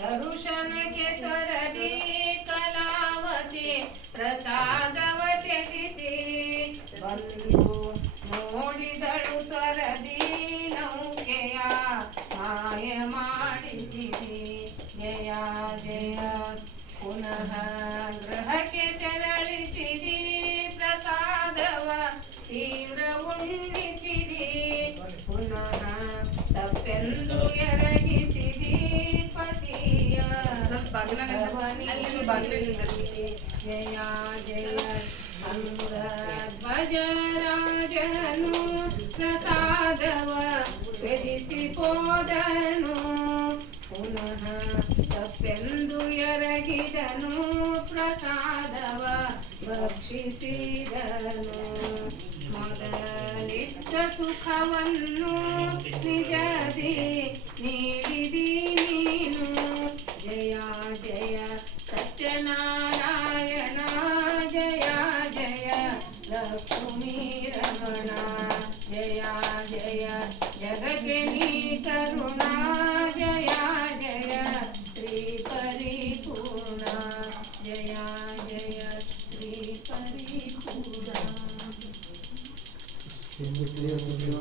ದರುಶನಕ್ಕೆ ತರ Oh. Sim,